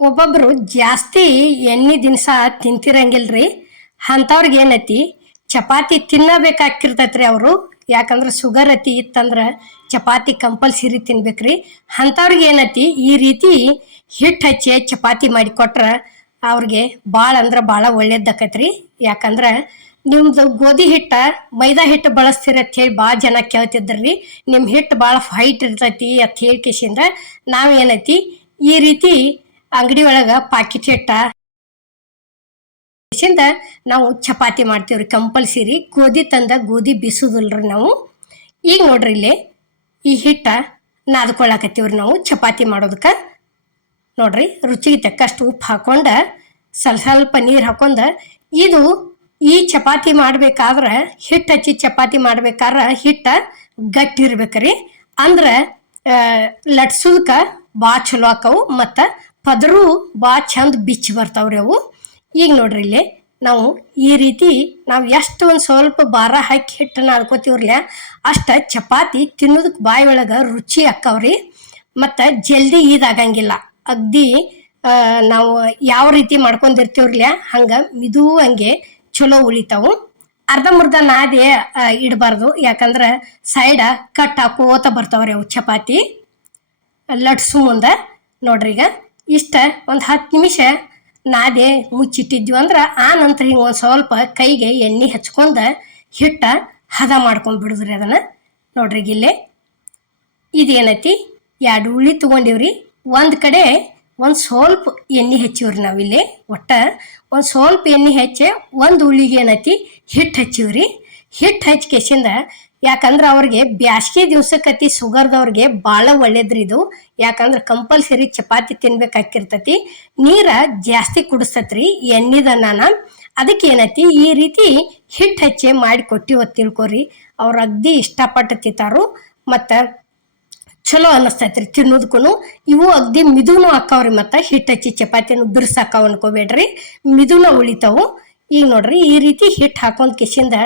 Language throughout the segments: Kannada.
ಒಬ್ಬೊಬ್ರು ಜಾಸ್ತಿ ಎಣ್ಣೆ ದಿನಸ ತಿಂತಿರಂಗಿಲ್ರಿ. ಅಂಥವ್ರಿಗೆ ಏನೈತಿ ಚಪಾತಿ ತಿನ್ನಬೇಕಾಗಿರ್ತೈತ್ರಿ ಅವರು. ಯಾಕಂದ್ರೆ ಶುಗರ್ ಅತಿ ಇತ್ತಂದ್ರೆ ಚಪಾತಿ ಕಂಪಲ್ಸರಿ ತಿನ್ಬೇಕ್ರಿ. ಅಂಥವ್ರಿಗೆ ಏನೈತಿ ಈ ರೀತಿ ಹಿಟ್ಟು ಹಚ್ಚಿ ಚಪಾತಿ ಮಾಡಿ ಕೊಟ್ರೆ ಅವ್ರಿಗೆ ಭಾಳ ಅಂದ್ರೆ ಭಾಳ ಒಳ್ಳೇದಾಕೈತ್ರಿ. ಯಾಕಂದ್ರೆ ನಿಮ್ದು ಗೋಧಿ ಹಿಟ್ಟ ಮೈದಾ ಹಿಟ್ಟು ಬಳಸ್ತೀರಿ ಅಂತ ಹೇಳಿ ಭಾಳ ಜನ ಕೇಳ್ತಿದ್ರಿ. ನಿಮ್ಮ ಹಿಟ್ಟು ಭಾಳ ಫೈಟ್ ಇರ್ತೈತಿ ಅಂತ ಹೇಳಿ ಕಿಸಿಂದ ನಾವೇನೈತಿ ಈ ರೀತಿ ಅಂಗಡಿ ಒಳಗೆ ಪಾಕಿಟ್ ಹಿಟ್ಟ ನಾವು ಚಪಾತಿ ಮಾಡ್ತೀವ್ರಿ ಕಂಪಲ್ಸರಿ. ಗೋಧಿ ತಂದ ಗೋಧಿ ಬೀಸುದಿಲ್ರಿ ನಾವು. ಈಗ ನೋಡ್ರಿ ಇಲ್ಲಿ ಈ ಹಿಟ್ಟ ನಾದ್ಕೊಳ್ಳಾಕತ್ತೀವ್ರಿ ನಾವು ಚಪಾತಿ ಮಾಡೋದಕ್ಕೆ. ನೋಡ್ರಿ ರುಚಿಗೆ ತಕ್ಕಷ್ಟು ಉಪ್ಪು ಹಾಕೊಂಡ ಸ್ವಲ್ಪ ನೀರು ಹಾಕೊಂಡ ಇದು ಈ ಚಪಾತಿ ಮಾಡ್ಬೇಕಾದ್ರೆ ಹಿಟ್ಟು ಹಚ್ಚಿ ಚಪಾತಿ ಮಾಡ್ಬೇಕಾದ್ರೆ ಹಿಟ್ಟ ಗಟ್ಟಿ ಇರ್ಬೇಕ್ರಿ. ಅಂದ್ರೆ ಲಟ್ಸೋದಕ್ಕೆ ಭಾಳ ಚಲೋ ಆಕವು ಮತ್ತು ಪದರು ಭಾಳ ಚಂದ ಬಿಚ್ಚಿ ಬರ್ತಾವ್ರಿ ಅವು. ಈಗ ನೋಡ್ರಿ ಇಲ್ಲಿ ನಾವು ಈ ರೀತಿ ನಾವು ಎಷ್ಟು ಒಂದು ಸ್ವಲ್ಪ ಭಾರ ಹಾಕಿ ಹಿಟ್ಟನ್ನು ನಾದ್ಕೋತೀವ್ರಲ್ಲ ಅಷ್ಟು ಚಪಾತಿ ತಿನ್ನೋದಕ್ಕೆ ಬಾಯಿ ಒಳಗೆ ರುಚಿ ಆಕ್ಕವ್ರಿ. ಮತ್ತು ಜಲ್ದಿ ಇದಾಗಂಗಿಲ್ಲ. ಅಗ್ದಿ ನಾವು ಯಾವ ರೀತಿ ಮಾಡ್ಕೊಂಡಿರ್ತೀವ್ರಲ್ಲ ಹಂಗೆ ಮಿದು ಹಂಗೆ ಚಲೋ ಉಳಿತಾವು. ಅರ್ಧಂಬರ್ಧ ನಾದಿ ಇಡಬಾರ್ದು. ಯಾಕಂದ್ರೆ ಸೈಡ ಕಟ್ ಹಾಕೋತ ಬರ್ತಾವ್ರಿ ಅವು ಚಪಾತಿ ಲಟ್ಸು ಮುಂದೆ. ನೋಡ್ರಿ ಈಗ ಇಷ್ಟ ಒಂದು 10 ನಿಮಿಷ ನಾದೆ ಮುಚ್ಚಿಟ್ಟಿದ್ವಿ ಅಂದ್ರೆ ಆ ನಂತರ ಹಿಂಗೆ ಒಂದು ಸ್ವಲ್ಪ ಕೈಗೆ ಎಣ್ಣೆ ಹಚ್ಕೊಂಡು ಹಿಟ್ಟ ಹದ ಮಾಡ್ಕೊಂಡು ಬಿಡುದ್ರಿ ಅದನ್ನು. ನೋಡ್ರಿ ಇಲ್ಲೇ ಇದೇನೈತಿ 2 ಉಳ್ಳಿ ತೊಗೊಂಡಿವ್ರಿ. ಒಂದು ಕಡೆ ಒಂದು ಸ್ವಲ್ಪ ಎಣ್ಣೆ ಹಚ್ಚಿವ್ರಿ ನಾವಿಲ್ಲಿ. ಒಟ್ಟು ಒಂದು ಸ್ವಲ್ಪ ಎಣ್ಣೆ ಹಚ್ಚಿ ಒಂದು ಉಳ್ಳಿಗೆ ಏನೈತಿ ಹಿಟ್ಟು ಹಚ್ಚಿವ್ರಿ. ಹಿಟ್ಟು ಹಚ್ಚಿ ಕೆಸಿಂದ ಯಾಕಂದ್ರೆ ಅವ್ರಿಗೆ ಬ್ಯಾಸ್ಗೆ ದಿವ್ಸಕ್ಕತಿ ಶುಗರ್ದವ್ರಿಗೆ ಭಾಳ ಒಳ್ಳೇದ್ರಿ ಇದು. ಯಾಕಂದ್ರೆ ಕಂಪಲ್ಸರಿ ಚಪಾತಿ ತಿನ್ಬೇಕಾಗಿರ್ತೈತಿ. ನೀರ ಜಾಸ್ತಿ ಕುಡಿಸ್ತತ್ರಿ ಎಣ್ಣಿದನ್ನ. ಅದಕ್ಕೆ ಏನೈತಿ ಈ ರೀತಿ ಹಿಟ್ಟು ಹಚ್ಚಿ ಮಾಡಿ ಕೊಟ್ಟಿವತ್ತು ತಿಳ್ಕೊರಿ. ಅವ್ರು ಅಗ್ದಿ ಇಷ್ಟಪಟ್ಟು ತಿಂತಾರು ಮತ್ತು ಚಲೋ ಅನ್ನಿಸ್ತೈತ್ರಿ ತಿನ್ನೋದಕ್ಕೂ. ಇವು ಅಗ್ದಿ ಮಿದುನು ಹಾಕಾವ್ರಿ. ಮತ್ತು ಹಿಟ್ಟು ಹಚ್ಚಿ ಚಪಾತಿನೂ ಬಿರ್ಸಾಕಾವ್ ಅನ್ಕೋಬೇಡ್ರಿ, ಮಿದುನ ಉಳಿತಾವು. ಈಗ ನೋಡ್ರಿ ಈ ರೀತಿ ಹಿಟ್ಟು ಹಾಕೊಂಡ್ ಕಿಸಿಂದ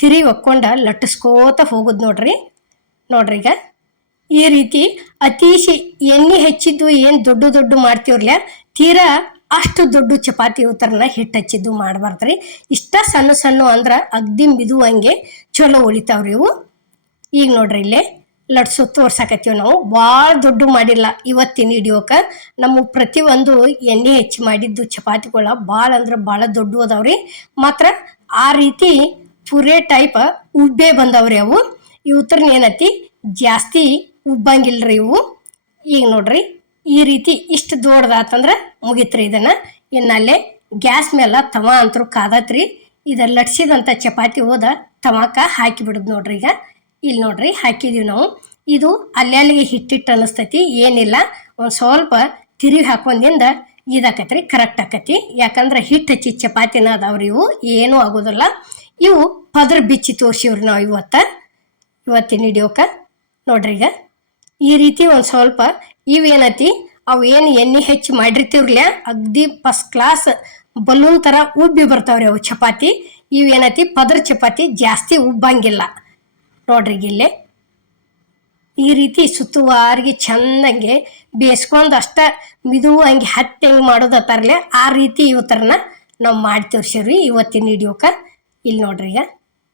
ತಿರಿ ಒಕ್ಕೊಂಡ ಲಟ್ಟಿಸ್ಕೋತ ಹೋಗುದು ನೋಡ್ರಿ. ನೋಡ್ರಿ ಈಗ ಈ ರೀತಿ ಅತೀಶಿ ಎಣ್ಣೆ ಹೆಚ್ಚಿದ್ದು ಏನು ದೊಡ್ಡ ಮಾಡ್ತೀವ್ರಲ್ಲ ತೀರಾ ಅಷ್ಟು ದೊಡ್ಡ ಚಪಾತಿ ಉತ್ತರನ ಹಿಟ್ಟು ಹಚ್ಚಿದ್ದು ಮಾಡಬಾರ್ದ್ರಿ. ಇಷ್ಟ ಸಣ್ಣ ಅಂದ್ರೆ ಅಗ್ದಿ ಮಿದು ಹಂಗೆ ಚಲೋ ಉಳಿತಾವ್ರಿ ಇವು. ಈಗ ನೋಡ್ರಿ ಇಲ್ಲೇ ಲಟ್ಸು ತೋರ್ಸಾಕತ್ತೀವಿ ನಾವು. ಭಾಳ ದೊಡ್ಡ ಮಾಡಿಲ್ಲ ಇವತ್ತಿನ ಹಿಡಿಯೋಕೆ. ನಮ್ಮ ಪ್ರತಿಯೊಂದು ಎಣ್ಣೆ ಹೆಚ್ಚಿ ಮಾಡಿದ್ದು ಚಪಾತಿಗಳ ಭಾಳ ಅಂದ್ರೆ ಭಾಳ ದೊಡ್ಡ ಅದಾವ್ರಿ. ಮಾತ್ರ ಆ ರೀತಿ ಪುರೇ ಟೈಪ್ ಉಬ್ಬೆ ಬಂದವ್ರಿ ಅವು. ಇವು ಉತ್ತರನ ಏನೈತಿ ಜಾಸ್ತಿ ಉಬ್ಬಂಗಿಲ್ರಿ ಇವು. ಈಗ ನೋಡ್ರಿ ಈ ರೀತಿ ಇಷ್ಟು ದೊಡ್ಡದಾತಂದ್ರೆ ಮುಗಿತ್ರಿ ಇದನ್ನು. ಇನ್ನಲ್ಲೇ ಗ್ಯಾಸ್ ಮೇಲೆ ತವ ಅಂತರೂ ಕಾದತ್ರಿ. ಇದು ಲಟ್ಸಿದಂಥ ಚಪಾತಿ ಹೋದ ತವಾಕ ಹಾಕಿ ಬಿಡುದು ನೋಡ್ರಿ. ಈಗ ಇಲ್ಲಿ ನೋಡ್ರಿ ಹಾಕಿದೀವಿ ನಾವು. ಇದು ಅಲ್ಲಿಗೆ ಹಿಟ್ಟಿಟ್ಟು ಅನ್ನಿಸ್ತೈತಿ, ಏನಿಲ್ಲ ಒಂದು ಸ್ವಲ್ಪ ತಿರುವಿ ಹಾಕೊಂದಿಂದ ಇದಾಕತ್ರಿ ಕರೆಕ್ಟ್ ಆಕತಿ. ಯಾಕಂದ್ರೆ ಹಿಟ್ಟು ಹಚ್ಚಿ ಚಪಾತಿನ ಅದಾವ್ರಿ ಇವು, ಏನೂ ಆಗೋದಿಲ್ಲ. ಇವು ಪದ್ರ ಬಿಚ್ಚಿ ತೋರ್ಸಿವ್ರಿ ನಾವು ಇವತ್ತಿನ ಹಿಡಿಯೋಕ. ನೋಡ್ರಿ ಈಗ ಈ ರೀತಿ ಒಂದು ಸ್ವಲ್ಪ ಇವೇನತಿ ಅವು ಏನು ಎಣ್ಣೆ ಹೆಚ್ಚಿ ಮಾಡಿರ್ತೀವ್ರಲ್ಲ ಅಗ್ದಿ ಫಸ್ಟ್ ಕ್ಲಾಸ್ ಬಲೂನ್ ಥರ ಉಬ್ಬಿ ಬರ್ತಾವ್ರಿ ಅವು ಚಪಾತಿ. ಇವೇನತಿ ಪದ್ರ ಚಪಾತಿ ಜಾಸ್ತಿ ಉಬ್ಬಂಗಿಲ್ಲ. ನೋಡ್ರಿ ಇಲ್ಲೇ ಈ ರೀತಿ ಸುತ್ತುವಾರಿಗೆ ಚಂದಂಗೆ ಬೇಯಿಸ್ಕೊಂಡು ಅಷ್ಟ ಮಿದು ಹಂಗೆ ಹತ್ತಿ ಹೆಂಗೆ ಮಾಡೋದತ್ತಾರಲ್ಲೇ ಆ ರೀತಿ ಇವತ್ತರನ್ನ ನಾವು ಮಾಡಿ ತೋರಿಸಿವ್ರಿ ಇವತ್ತಿನ ಹಿಡಿಯೋಕೆ. ಇಲ್ಲಿ ನೋಡ್ರಿ ಈಗ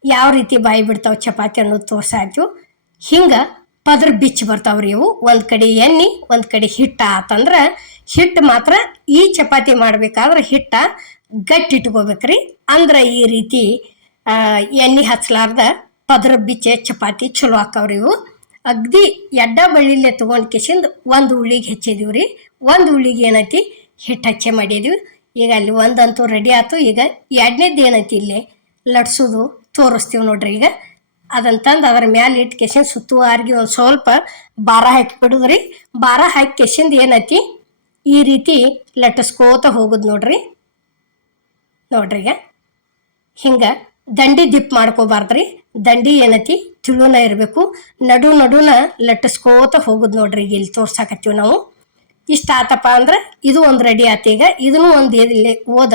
ಯಾವ ರೀತಿ ಬಾಯಿ ಬಿಡ್ತಾವೆ ಚಪಾತಿ ಅನ್ನೋದು ತೋರ್ಸಾಯ್ತು. ಹಿಂಗೆ ಪದ್ರ ಬಿಚ್ಚಿ ಬರ್ತಾವ್ರಿ ಇವು. ಒಂದು ಕಡೆ ಎಣ್ಣೆ ಒಂದು ಕಡೆ ಹಿಟ್ಟು ಆತಂದ್ರೆ ಹಿಟ್ಟು ಮಾತ್ರ ಈ ಚಪಾತಿ ಮಾಡ್ಬೇಕಾದ್ರೆ ಹಿಟ್ಟ ಗಟ್ಟಿ ಇಟ್ಕೋಬೇಕ್ರಿ. ಅಂದ್ರೆ ಈ ರೀತಿ ಎಣ್ಣೆ ಹಚ್ಚಲಾರ್ದ ಪದ್ರ ಬಿಚ್ಚೆ ಚಪಾತಿ ಚಲೋ ಹಾಕವ್ರಿ ಇವು. ಅಗ್ದಿ ಎಡ್ಡ ಬಳ್ಳಿಲೆ ತೊಗೊಂಡು ಕಿಸಿಂದ ಒಂದು ಉಳ್ಳಿಗೆ ಹೆಚ್ಚಿದೀವ್ರಿ. ಒಂದು ಉಳ್ಳಿಗೆ ಏನೈತಿ ಹಿಟ್ಟು ಹಚ್ಚೆ ಮಾಡಿದೀವಿ. ಈಗ ಅಲ್ಲಿ ಒಂದಂತೂ ರೆಡಿ ಆಯ್ತು. ಈಗ ಎರಡನೇದು ಏನೈತಿ ಇಲ್ಲಿ ಲಟ್ಸೋದು ತೋರಿಸ್ತೀವಿ ನೋಡ್ರಿ. ಈಗ ಅದನ್ನು ತಂದು ಅದ್ರ ಮ್ಯಾಲೆ ಇಟ್ಟು ಕೆಸಿಂದ ಸುತ್ತುವಾರಿಗೆ ಒಂದು ಸ್ವಲ್ಪ ಭಾರ ಹಾಕಿ ಬಿಡುದ್ರಿ. ಭಾರ ಹಾಕಿ ಕೆಸಿಂದ ಏನೈತಿ ಈ ರೀತಿ ಲಟ್ಟಿಸ್ಕೋತ ಹೋಗುದು ನೋಡ್ರಿ. ನೋಡ್ರಿ ಈಗ ಹಿಂಗೆ ದಂಡಿ ದಿಪ್ ಮಾಡ್ಕೋಬಾರ್ದ್ರಿ. ದಂಡಿ ಏನೈತಿ ತಿಳುನ ಇರಬೇಕು. ನಡುನ ಲಟ್ಟಿಸ್ಕೋತ ಹೋಗುದು ನೋಡ್ರಿ. ಈಗ ಇಲ್ಲಿ ತೋರ್ಸಾಕತ್ತೀವಿ ನಾವು. ಇಷ್ಟ ಆತಪ್ಪ ಅಂದ್ರೆ ಇದು ಒಂದು ರೆಡಿ ಆತ. ಈಗ ಇದನ್ನು ಒಂದು ಇಲ್ಲಿ ಓದ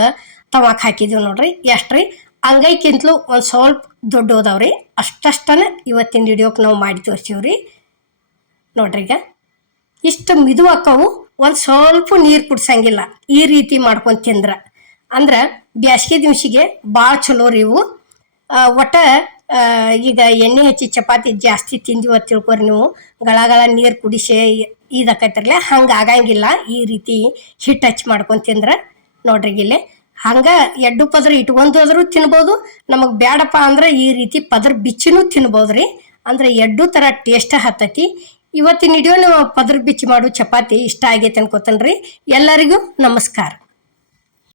ತವಾಕ್ ಹಾಕಿದೀವಿ ನೋಡ್ರಿ. ಎಷ್ಟ್ರಿ ಅಂಗೈಕಿಂತಲೂ ಒಂದು ಸ್ವಲ್ಪ ದೊಡ್ಡ ಓದವ್ರಿ. ಅಷ್ಟನ ಇವತ್ತಿನ ಹಿಡಿಯೋಕೆ ನಾವು ಮಾಡಿ ತೋರಿಸೀವ್ರಿ. ನೋಡ್ರಿ ಈಗ ಇಷ್ಟು ಮಿದು ಹಾಕವು ಒಂದು ಸ್ವಲ್ಪ ನೀರು ಕುಡ್ಸಂಗಿಲ್ಲ. ಈ ರೀತಿ ಮಾಡ್ಕೊಂಡು ತಿಂದ್ರೆ ಅಂದ್ರೆ ಬ್ಯಾಸ್ಗೆ ದಿವ್ಸಿಗೆ ಭಾಳ ಚಲೋ ರೀ ಇವು. ಒಟ್ಟ ಈಗ ಎಣ್ಣೆ ಹಚ್ಚಿ ಚಪಾತಿ ಜಾಸ್ತಿ ತಿಂದಿವ ತಿಳ್ಕೊರಿ ನೀವು, ಗಳ ನೀರು ಕುಡಿಸಿ ಇದಾಕೈತಿರಲ್ಲ, ಹಂಗೆ ಆಗಂಗಿಲ್ಲ. ಈ ರೀತಿ ಹಿಟ್ಟು ಹಚ್ಚಿ ಮಾಡ್ಕೊಂಡು ತಿಂದ್ರೆ ನೋಡ್ರಿ ಇಲ್ಲೇ ಹಂಗೆ ಎಡ್ಡು ಪದ್ರ ಇಟ್ಕೊಂಡೋದ್ರೂ ತಿನ್ಬೋದು. ನಮಗೆ ಬ್ಯಾಡಪ್ಪ ಅಂದ್ರೆ ಈ ರೀತಿ ಪದ್ರ ಬಿಚ್ಚಿನೂ ತಿನ್ಬೋದ್ರಿ. ಅಂದ್ರೆ ಎಡ್ಡು ಥರ ಟೇಸ್ಟ್ ಹತ್ತೈತಿ. ಇವತ್ತಿನ ವಿಡಿಯೋ ನಾವು ಪದ್ರ ಬಿಚ್ಚಿ ಮಾಡು ಚಪಾತಿ ಇಷ್ಟ ಆಗೈತೆ ಅನ್ಕೋತನ್ರಿ. ಎಲ್ಲರಿಗೂ ನಮಸ್ಕಾರ.